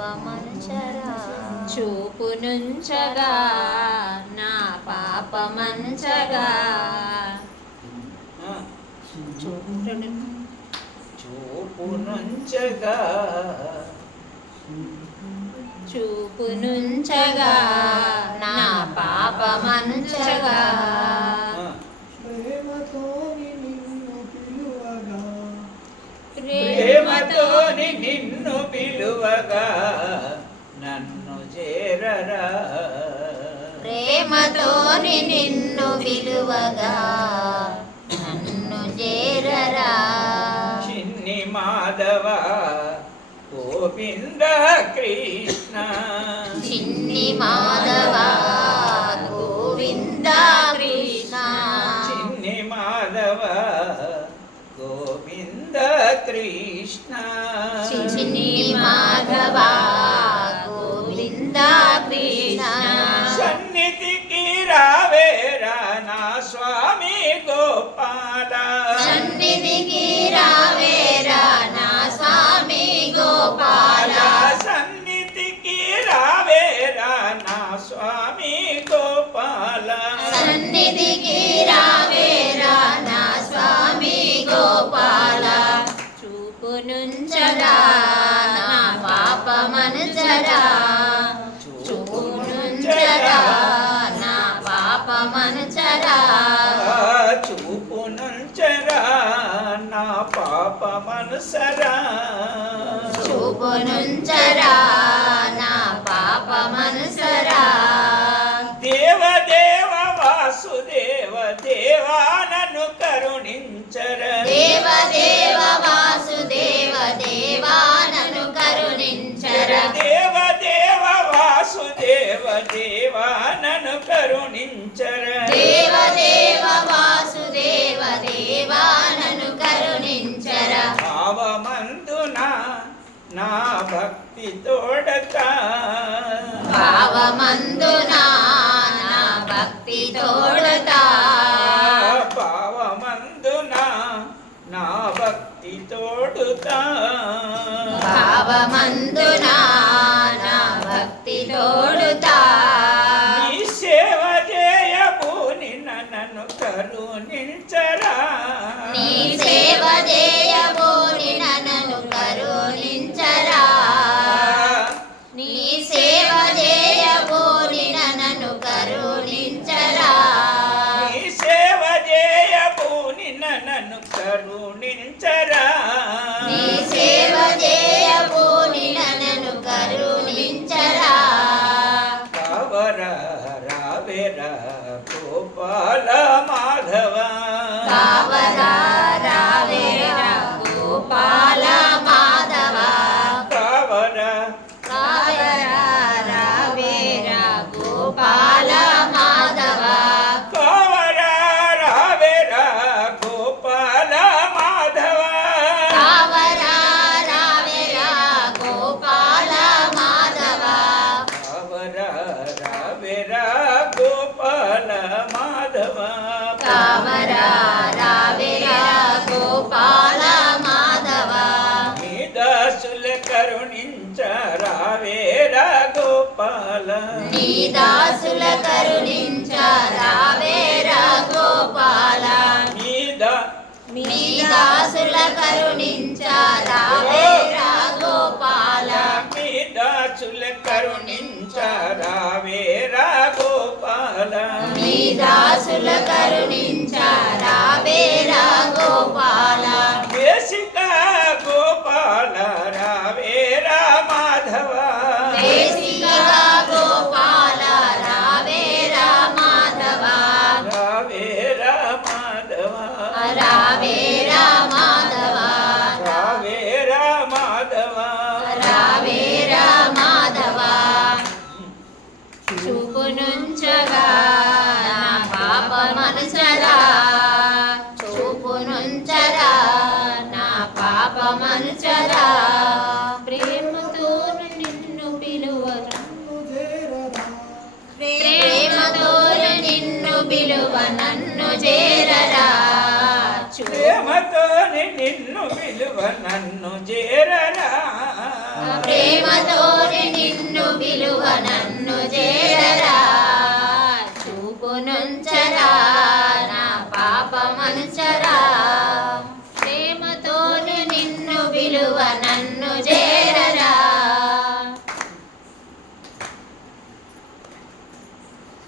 పాపమంచరా. చూపునుంచగా నా పాపమంచగా. ఆ, చూపును చూపు నుంచగా చూపునుంచగా నా పాపమంచగా. ఆ, ప్రేమతోని నిన్ను పిలువగా. ప్రేమతోని నిన్ను విలువగా నన్ను చేరరా. చిన్ని మాధవ గోవింద కృష్ణ. చిన్ని మాధవ గోవింద కృష్ణ. చిన్ని మాధవ గోవింద కృష్ణ. సన్నిధికి రావేరా నా స్వామి గోపాల. చూపునుంచగా నా పాపమనుచరా చూపునుంచరా నా పాపమనుచరా చూపు నుంచరా నా పాప మనసరా. చూపునుంచరా వాసుదేవ దేవానను కరుణించర. దేవ దేవ వాసుదేవ దేవానను కరుణించర. దేవదేవ వాసుదేవ దేవానను కరుణించర. దేవ దేవ వాసుదేవ దేవానను కరుణించర. భావమందున నా భక్తి తోడక. భావమందునా తోడతా. భావమందున నా భక్తి తోడుతా. భావమందునా నా భక్తి తోడుతా. నీ సేవ చేయబూని నన్ను కరుణించరా. నీ సేవ చేయబోని కరుణించరా నీ సేవ చేయబోని నన్ను కరుణించరా. కావరా రావేరా గోపాల. దాసుల కరుణించ రావేరా గోపాల మీ దాసుల కరుణించ రావేరా గోపాల మీ దాసుల కరుణించ రావేరా గోపాల మీ దాసుల కరుణించ నుంచరా నా పాపమంచరా ప్రేమతో నిన్ను పిలువరా. ప్రేమతో నిన్ను పిలువ నన్ను చేరరా. ప్రేమతో నిన్ను పిలువ నన్ను చేరరా. ప్రేమతో నిన్ను పిలువ నన్ను చేర